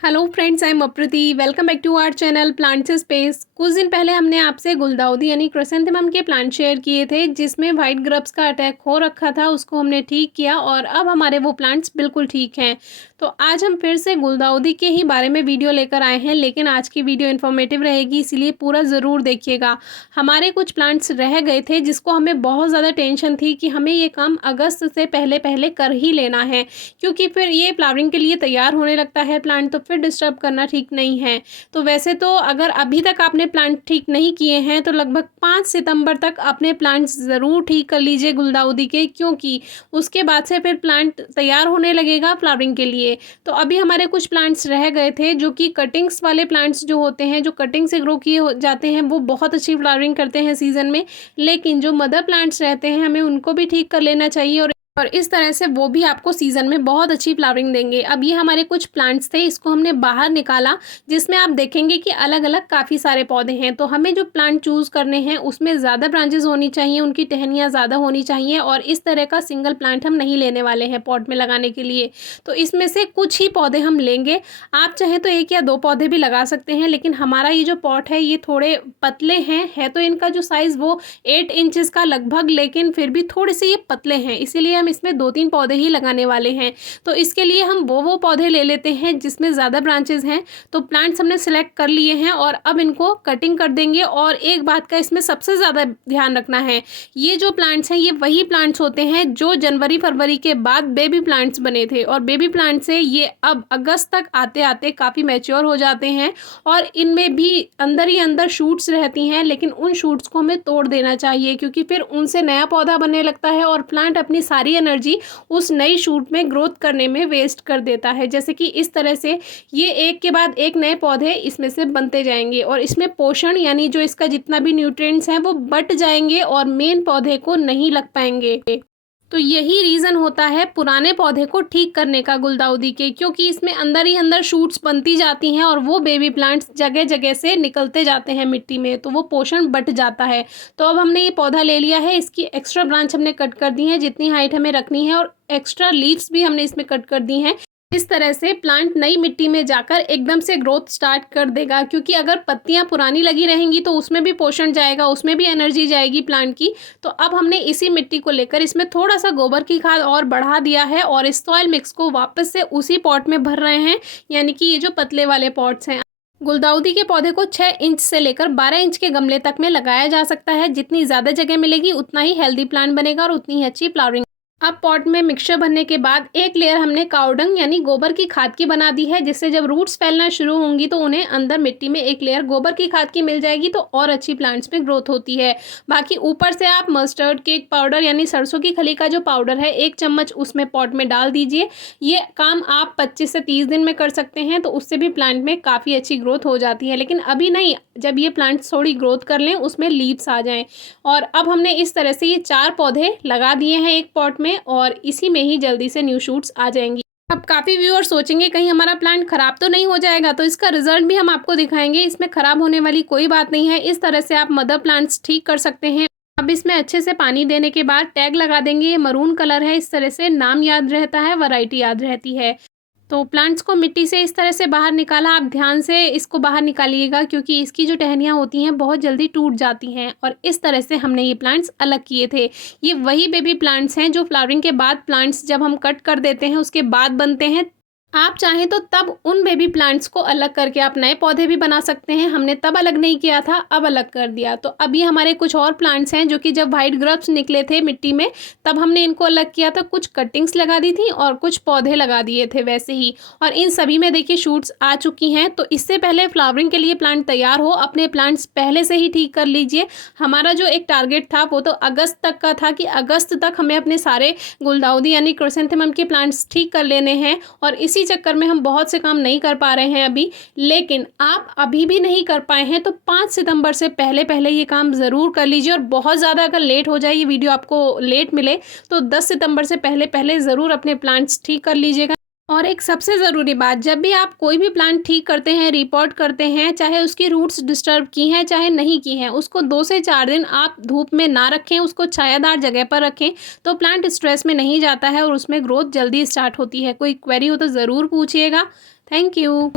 Hello friends, I am Aprati. Welcome back to our channel plants space. कुछ दिन पहले हमने आपसे गुलदाउदी यानी क्रिसैंथेमम के प्लांट शेयर किए थे जिसमें वाइट ग्रब्स का अटैक हो रखा था। उसको हमने ठीक किया और अब हमारे वो प्लांट्स बिल्कुल ठीक हैं। तो आज हम फिर से गुलदाउदी के ही बारे में वीडियो लेकर आए हैं, लेकिन आज की वीडियो इन्फॉर्मेटिव रहेगी, इसीलिए पूरा ज़रूर देखिएगा। हमारे कुछ प्लांट्स रह गए थे जिसको हमें बहुत ज़्यादा टेंशन थी कि हमें ये काम अगस्त से पहले पहले कर ही लेना है, क्योंकि फिर ये फ्लावरिंग के लिए तैयार होने लगता है प्लांट, तो फिर डिस्टर्ब करना ठीक नहीं है। तो वैसे तो अगर अभी तक आपने प्लांट ठीक नहीं किए हैं तो लगभग 5 सितंबर तक अपने प्लांट्स ज़रूर ठीक कर लीजिए गुलदाउदी के, क्योंकि उसके बाद से फिर प्लांट तैयार होने लगेगा फ्लावरिंग के लिए। तो अभी हमारे कुछ प्लांट्स रह गए थे जो कि कटिंग्स वाले प्लांट्स जो होते हैं, जो कटिंग से ग्रो किए हो जाते हैं, वो बहुत अच्छी फ्लावरिंग करते हैं सीज़न में। लेकिन जो मदर प्लांट्स रहते हैं हमें उनको भी ठीक कर लेना चाहिए और इस तरह से वो भी आपको सीज़न में बहुत अच्छी फ्लावरिंग देंगे। अब ये हमारे कुछ प्लांट्स थे, इसको हमने बाहर निकाला, जिसमें आप देखेंगे कि अलग अलग काफ़ी सारे पौधे हैं। तो हमें जो प्लांट चूज़ करने हैं उसमें ज़्यादा ब्रांचेस होनी चाहिए, उनकी टहनियाँ ज़्यादा होनी चाहिए, और इस तरह का सिंगल प्लांट हम नहीं लेने वाले हैं पॉट में लगाने के लिए। तो इसमें से कुछ ही पौधे हम लेंगे। आप चाहें तो 1 या 2 पौधे भी लगा सकते हैं, लेकिन हमारा ये जो पॉट है ये थोड़े पतले हैं। है तो इनका जो साइज़ वो 8 इंचज़ का लगभग, लेकिन फिर भी थोड़े से ये पतले हैं, इसीलिए हम इसमें 2-3 पौधे ही लगाने वाले हैं। तो इसके लिए हम वो पौधे ले लेते हैं जिसमें ज़्यादा ब्रांचेस हैं। तो प्लांट्स हमने सेलेक्ट कर लिए हैं और अब इनको कटिंग कर देंगे। और एक बात का इसमें सबसे ज़्यादा ध्यान रखना है, ये जो प्लांट्स हैं ये वही प्लांट्स होते हैं जो जनवरी फरवरी के बाद बेबी प्लांट्स बने थे, और बेबी प्लांट से ये अब अगस्त तक आते आते काफ़ी मैच्योर हो जाते हैं और इनमें भी अंदर ही अंदर शूट्स रहती हैं। लेकिन उन शूट्स को हमें तोड़ देना चाहिए, क्योंकि फिर उनसे नया पौधा बनने लगता है और प्लांट अपनी सारी एनर्जी उस नई शूट में ग्रोथ करने में वेस्ट कर देता है। जैसे कि इस तरह से ये एक के बाद एक नए पौधे इसमें से बनते जाएंगे और इसमें पोषण यानी जो इसका जितना भी न्यूट्रिएंट्स हैं वो बट जाएंगे और मेन पौधे को नहीं लग पाएंगे। तो यही रीज़न होता है पुराने पौधे को ठीक करने का गुलदाउदी के, क्योंकि इसमें अंदर ही अंदर शूट्स बनती जाती हैं और वो बेबी प्लांट्स जगह जगह से निकलते जाते हैं मिट्टी में, तो वो पोषण बट जाता है। तो अब हमने ये पौधा ले लिया है, इसकी एक्स्ट्रा ब्रांच हमने कट कर दी है जितनी हाइट हमें रखनी है, और एक्स्ट्रा लीव्स भी हमने इसमें कट कर दी हैं। इस तरह से प्लांट नई मिट्टी में जाकर एकदम से ग्रोथ स्टार्ट कर देगा, क्योंकि अगर पत्तियां पुरानी लगी रहेंगी तो उसमें भी पोषण जाएगा, उसमें भी एनर्जी जाएगी प्लांट की। तो अब हमने इसी मिट्टी को लेकर इसमें थोड़ा सा गोबर की खाद और बढ़ा दिया है और इस सॉइल मिक्स को वापस से उसी पॉट में भर रहे हैं, यानी कि ये जो पतले वाले पॉट्स हैं। गुलदाउदी के पौधे को 6 इंच से लेकर 12 इंच के गमले तक में लगाया जा सकता है। जितनी ज़्यादा जगह मिलेगी उतना ही हेल्दी प्लांट बनेगा और उतनी ही अच्छी फ्लावरिंग। अब पॉट में मिक्सचर भरने के बाद एक लेयर हमने काउडंग यानी गोबर की खाद की बना दी है, जिससे जब रूट्स फैलना शुरू होंगी तो उन्हें अंदर मिट्टी में एक लेयर गोबर की खाद की मिल जाएगी, तो और अच्छी प्लांट्स में ग्रोथ होती है। बाकी ऊपर से आप मस्टर्ड केक पाउडर यानी सरसों की खली का जो पाउडर है 1 चम्मच उसमें पॉट में डाल दीजिए। ये काम आप 25 से 30 दिन में कर सकते हैं, तो उससे भी प्लांट में काफ़ी अच्छी ग्रोथ हो जाती है। लेकिन अभी नहीं, जब ये प्लांट्स थोड़ी ग्रोथ कर लें, उसमें लीव्स आ जाएँ। और अब हमने इस तरह से ये 4 पौधे लगा दिए हैं एक पॉट में, और इसी में ही जल्दी से न्यू शूट्स आ जाएंगी। अब काफ़ी व्यूअर्स सोचेंगे कहीं हमारा प्लांट खराब तो नहीं हो जाएगा, तो इसका रिजल्ट भी हम आपको दिखाएंगे। इसमें खराब होने वाली कोई बात नहीं है। इस तरह से आप मदर प्लांट्स ठीक कर सकते हैं। अब इसमें अच्छे से पानी देने के बाद टैग लगा देंगे। ये मरून कलर है, इस तरह से नाम याद रहता है, वैरायटी याद रहती है। तो प्लांट्स को मिट्टी से इस तरह से बाहर निकाला। आप ध्यान से इसको बाहर निकालिएगा, क्योंकि इसकी जो टहनियाँ होती हैं बहुत जल्दी टूट जाती हैं। और इस तरह से हमने ये प्लांट्स अलग किए थे। ये वही बेबी प्लांट्स हैं जो फ्लावरिंग के बाद प्लांट्स जब हम कट कर देते हैं उसके बाद बनते हैं। आप चाहें तो तब उन बेबी प्लांट्स को अलग करके आप नए पौधे भी बना सकते हैं। हमने तब अलग नहीं किया था, अब अलग कर दिया। तो अभी हमारे कुछ और प्लांट्स हैं जो कि जब वाइट ग्रब्स निकले थे मिट्टी में तब हमने इनको अलग किया था। कुछ कटिंग्स लगा दी थी और कुछ पौधे लगा दिए थे वैसे ही, और इन सभी में देखिए शूट्स आ चुकी हैं। तो इससे पहले फ्लावरिंग के लिए प्लांट तैयार हो, अपने प्लांट्स पहले से ही ठीक कर लीजिए। हमारा जो एक टारगेट था वो तो अगस्त तक का था कि अगस्त तक हमें अपने सारे गुलदाउदी यानी क्रिसैंथेमम के प्लांट्स ठीक कर लेने हैं, और इसी चक्कर में हम बहुत से काम नहीं कर पा रहे हैं अभी। लेकिन आप अभी भी नहीं कर पाए हैं तो 5 सितंबर से पहले पहले ये काम ज़रूर कर लीजिए। और बहुत ज़्यादा अगर लेट हो जाए, ये वीडियो आपको लेट मिले, तो 10 सितंबर से पहले पहले ज़रूर अपने प्लांट्स ठीक कर लीजिएगा। और एक सबसे ज़रूरी बात, जब भी आप कोई भी प्लांट ठीक करते हैं, रिपोर्ट करते हैं, चाहे उसकी रूट्स डिस्टर्ब की हैं चाहे नहीं की हैं, उसको 2 से 4 दिन आप धूप में ना रखें, उसको छायादार जगह पर रखें, तो प्लांट स्ट्रेस में नहीं जाता है और उसमें ग्रोथ जल्दी स्टार्ट होती है। कोई क्वेरी हो तो ज़रूर पूछिएगा। Thank you.